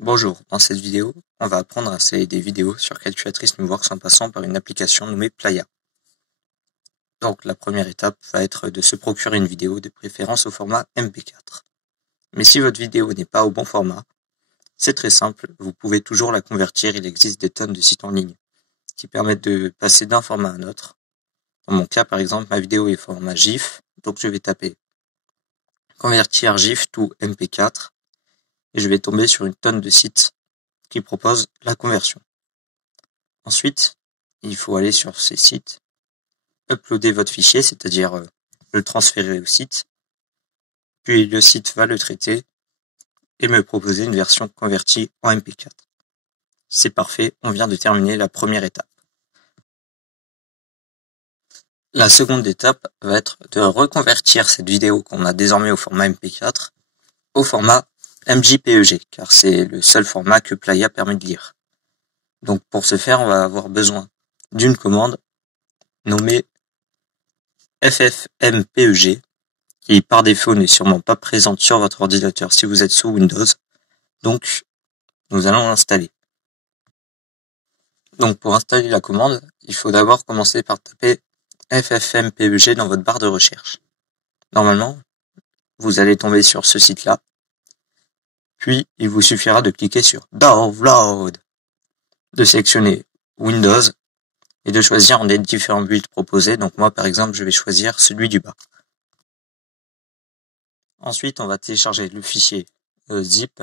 Bonjour, dans cette vidéo, on va apprendre à installer des vidéos sur Calculatrice Nuvox en passant par une application nommée Playa. Donc la première étape va être de se procurer une vidéo de préférence au format MP4. Mais si votre vidéo n'est pas au bon format, c'est très simple, vous pouvez toujours la convertir, il existe des tonnes de sites en ligne qui permettent de passer d'un format à un autre. Dans mon cas par exemple, ma vidéo est format GIF, donc je vais taper convertir GIF to MP4 et je vais tomber sur une tonne de sites qui proposent la conversion. Ensuite, il faut aller sur ces sites, uploader votre fichier, c'est-à-dire le transférer au site, puis le site va le traiter et me proposer une version convertie en MP4. C'est parfait, on vient de terminer la première étape. La seconde étape va être de reconvertir cette vidéo qu'on a désormais au format MP4 au format MJPEG, car c'est le seul format que Playa permet de lire. Donc pour ce faire, on va avoir besoin d'une commande nommée FFmpeg, qui par défaut n'est sûrement pas présente sur votre ordinateur si vous êtes sous Windows. Donc, nous allons l'installer. Donc pour installer la commande, il faut d'abord commencer par taper FFmpeg dans votre barre de recherche. Normalement, vous allez tomber sur ce site-là. Puis, il vous suffira de cliquer sur Download, de sélectionner Windows et de choisir un des différents builds proposés. Donc moi, par exemple, je vais choisir celui du bas. Ensuite, on va télécharger le fichier zip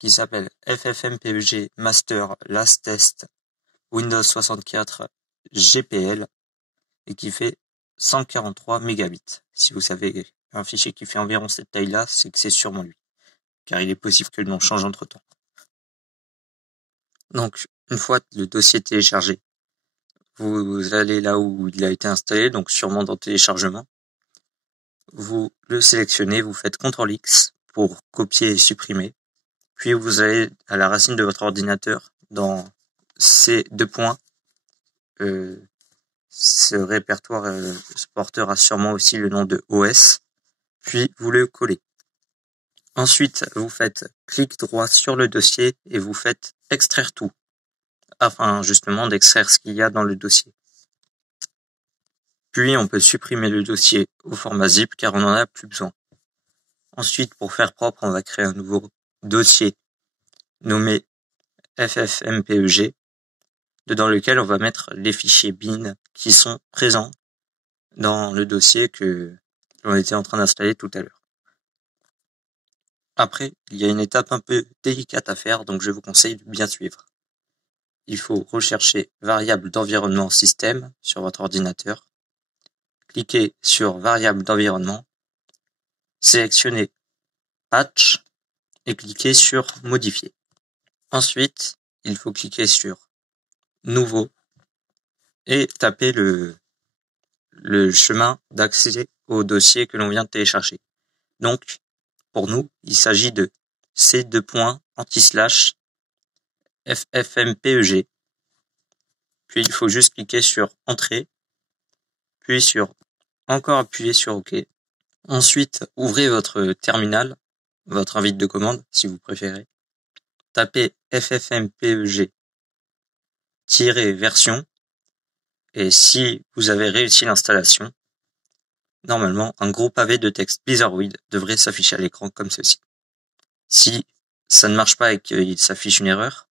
qui s'appelle FFmpeg master last test Windows 64 GPL et qui fait 143 mégabits. Si vous savez un fichier qui fait environ cette taille-là, c'est que c'est sûrement lui, car il est possible que le nom change entre temps. Donc, une fois le dossier téléchargé, vous allez là où il a été installé, donc sûrement dans téléchargement. Vous le sélectionnez, vous faites CTRL-X pour copier et supprimer. Puis vous allez à la racine de votre ordinateur, dans ces deux points. Ce répertoire portera sûrement aussi le nom de OS. Puis vous le collez. Ensuite, vous faites clic droit sur le dossier et vous faites extraire tout, afin justement d'extraire ce qu'il y a dans le dossier. Puis on peut supprimer le dossier au format zip car on n'en a plus besoin. Ensuite, pour faire propre, on va créer un nouveau dossier nommé FFmpeg, dans lequel on va mettre les fichiers bin qui sont présents dans le dossier que l'on était en train d'installer tout à l'heure. Après, il y a une étape un peu délicate à faire, donc je vous conseille de bien suivre. Il faut rechercher variable d'environnement système sur votre ordinateur, cliquer sur variable d'environnement, sélectionner patch et cliquer sur modifier. Ensuite, il faut cliquer sur nouveau et taper le chemin d'accès au dossier que l'on vient de télécharger. Donc, pour nous, il s'agit de c:// FFmpeg. Puis il faut juste cliquer sur Entrée, puis sur encore appuyer sur OK. Ensuite, ouvrez votre terminal, votre invite de commande si vous préférez. Tapez FFmpeg-version et si vous avez réussi l'installation, normalement, un gros pavé de texte Blizzardweed devrait s'afficher à l'écran comme ceci. Si ça ne marche pas et qu'il s'affiche une erreur,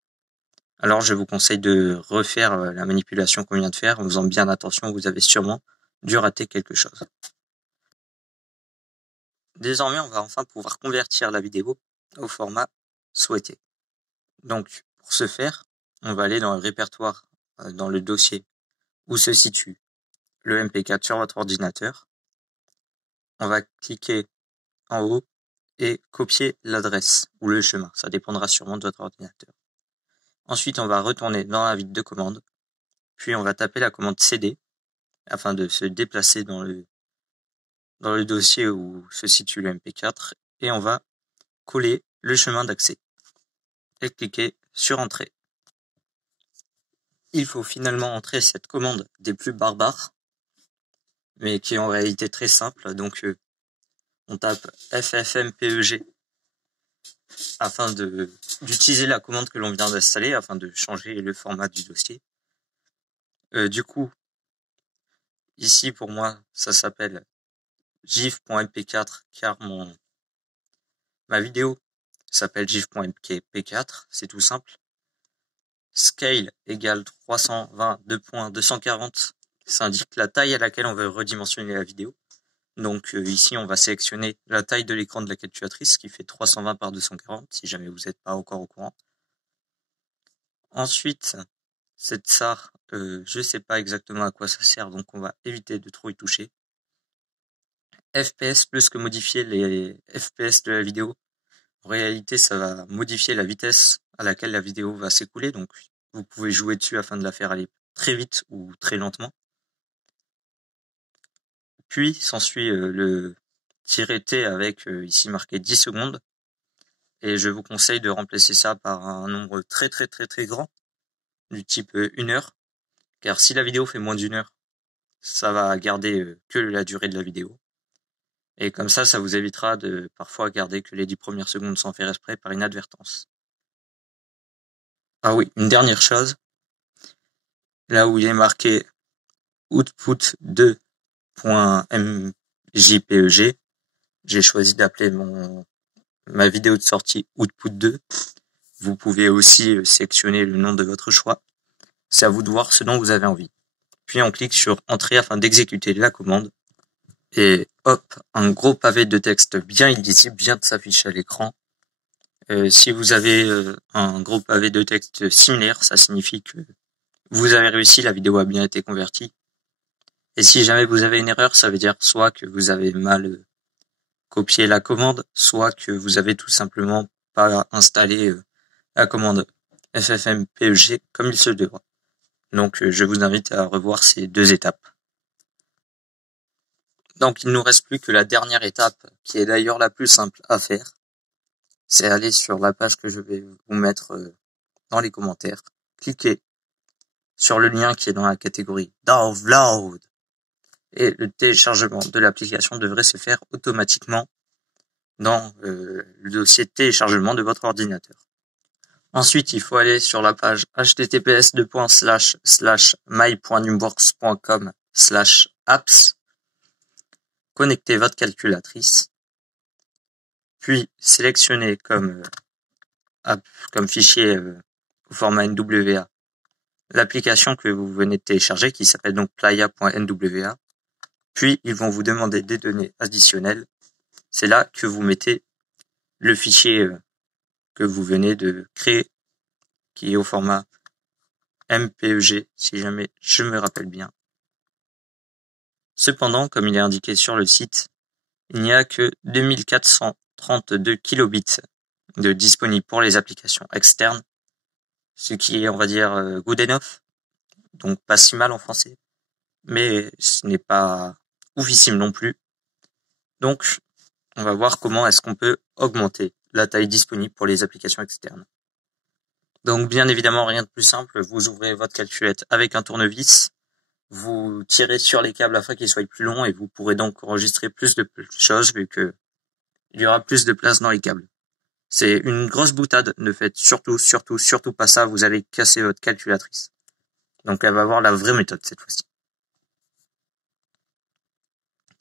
alors je vous conseille de refaire la manipulation qu'on vient de faire en faisant bien attention, vous avez sûrement dû rater quelque chose. Désormais, on va enfin pouvoir convertir la vidéo au format souhaité. Donc, pour ce faire, on va aller dans le répertoire, dans le dossier où se situe le MP4 sur votre ordinateur. On va cliquer en haut et copier l'adresse ou le chemin. Ça dépendra sûrement de votre ordinateur. Ensuite, on va retourner dans l'invite de commande. Puis, on va taper la commande CD afin de se déplacer dans le dossier où se situe le MP4 et on va coller le chemin d'accès et cliquer sur Entrée. Il faut finalement entrer cette commande des plus barbares, mais qui est en réalité très simple. Donc, on tape FFmpeg afin d'utiliser la commande que l'on vient d'installer afin de changer le format du dossier. Du coup, ici pour moi, ça s'appelle gif.mp4 car ma vidéo s'appelle gif.mp4, c'est tout simple. Scale égale 322.240, ça indique la taille à laquelle on veut redimensionner la vidéo. Donc ici, on va sélectionner la taille de l'écran de la calculatrice qui fait 320 par 240, si jamais vous n'êtes pas encore au courant. Ensuite, cette SAR, je sais pas exactement à quoi ça sert, donc on va éviter de trop y toucher. FPS, plus que modifier les FPS de la vidéo, en réalité, ça va modifier la vitesse à laquelle la vidéo va s'écouler, donc vous pouvez jouer dessus afin de la faire aller très vite ou très lentement. Puis s'ensuit le -T avec ici marqué 10 secondes. Et je vous conseille de remplacer ça par un nombre très grand, du type 1 heure. Car si la vidéo fait moins d'1 heure, ça va garder que la durée de la vidéo. Et comme ça vous évitera de parfois garder que les 10 premières secondes sans faire exprès par inadvertance. Ah oui, une dernière chose. Là où il est marqué output 2.mjpeg, j'ai choisi d'appeler ma vidéo de sortie output 2. Vous pouvez aussi sélectionner le nom de votre choix. C'est à vous de voir ce dont vous avez envie. Puis on clique sur entrée afin d'exécuter la commande. Et hop, un gros pavé de texte bien illisible vient de s'afficher à l'écran. Si vous avez un gros pavé de texte similaire, ça signifie que vous avez réussi, la vidéo a bien été convertie. Et si jamais vous avez une erreur, ça veut dire soit que vous avez mal copié la commande, soit que vous avez tout simplement pas installé la commande ffmpeg comme il se doit. Donc je vous invite à revoir ces deux étapes. Donc il ne nous reste plus que la dernière étape, qui est d'ailleurs la plus simple à faire. C'est aller sur la page que je vais vous mettre dans les commentaires. Cliquez sur le lien qui est dans la catégorie Download. Et le téléchargement de l'application devrait se faire automatiquement dans le dossier de téléchargement de votre ordinateur. Ensuite, il faut aller sur la page https://my.numworks.com/apps, connecter votre calculatrice, puis sélectionner comme fichier au format NWA l'application que vous venez de télécharger, qui s'appelle donc playa.nwa. Puis ils vont vous demander des données additionnelles. C'est là que vous mettez le fichier que vous venez de créer, qui est au format MPEG, si jamais je me rappelle bien. Cependant, comme il est indiqué sur le site, il n'y a que 2432 kilobits de disponibles pour les applications externes, ce qui est, on va dire, good enough, donc pas si mal en français, mais ce n'est pas oufissime non plus. Donc, on va voir comment est-ce qu'on peut augmenter la taille disponible pour les applications externes. Donc, bien évidemment, rien de plus simple, vous ouvrez votre calculette avec un tournevis, vous tirez sur les câbles afin qu'ils soient plus longs et vous pourrez donc enregistrer plus de choses vu que il y aura plus de place dans les câbles. C'est une grosse boutade, ne faites surtout pas ça, vous allez casser votre calculatrice. Donc elle va avoir la vraie méthode cette fois-ci.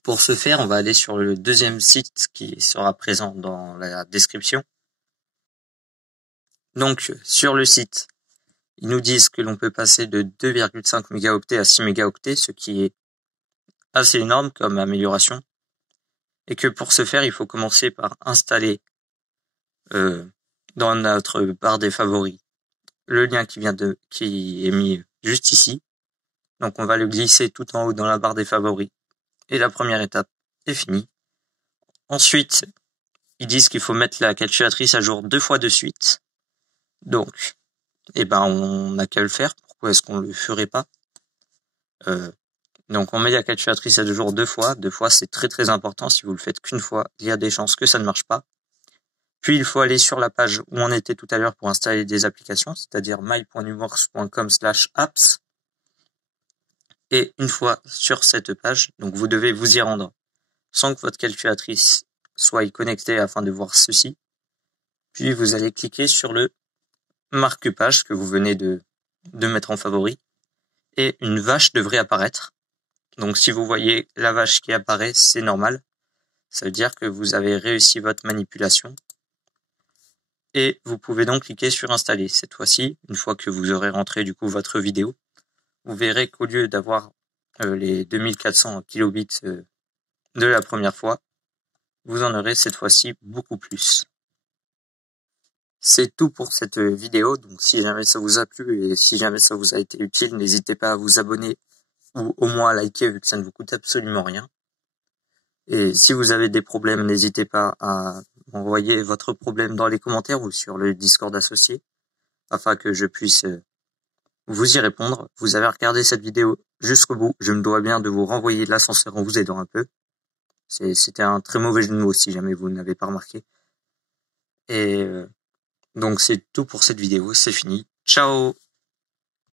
Pour ce faire, on va aller sur le deuxième site qui sera présent dans la description. Donc sur le site, ils nous disent que l'on peut passer de 2,5 mégaoctets à 6 mégaoctets, ce qui est assez énorme comme amélioration. Et que pour ce faire, il faut commencer par installer dans notre barre des favoris le lien qui est mis juste ici. Donc on va le glisser tout en haut dans la barre des favoris. Et la première étape est finie. Ensuite, ils disent qu'il faut mettre la calculatrice à jour 2 fois de suite. Donc, on n'a qu'à le faire. Pourquoi est-ce qu'on le ferait pas? Donc on met la calculatrice à jour 2 fois. 2 fois, c'est très important. Si vous le faites qu'une fois, il y a des chances que ça ne marche pas. Puis il faut aller sur la page où on était tout à l'heure pour installer des applications, c'est-à-dire my.numworks.com/apps. Et une fois sur cette page, donc vous devez vous y rendre sans que votre calculatrice soit connectée afin de voir ceci. Puis vous allez cliquer sur le marque-page que vous venez de mettre en favori et une vache devrait apparaître. Donc si vous voyez la vache qui apparaît, c'est normal. Ça veut dire que vous avez réussi votre manipulation. Et vous pouvez donc cliquer sur installer. Cette fois-ci, une fois que vous aurez rentré du coup votre vidéo, vous verrez qu'au lieu d'avoir les 2400 kilobits de la première fois, vous en aurez cette fois-ci beaucoup plus. C'est tout pour cette vidéo. Donc si jamais ça vous a plu et si jamais ça vous a été utile, n'hésitez pas à vous abonner ou au moins à liker vu que ça ne vous coûte absolument rien. Et si vous avez des problèmes, n'hésitez pas à m'envoyer votre problème dans les commentaires ou sur le Discord associé afin que je puisse vous y répondre. Vous avez regardé cette vidéo jusqu'au bout. Je me dois bien de vous renvoyer l'ascenseur en vous aidant un peu. C'était un très mauvais jeu de mots si jamais vous n'avez pas remarqué. Et donc c'est tout pour cette vidéo. C'est fini. Ciao!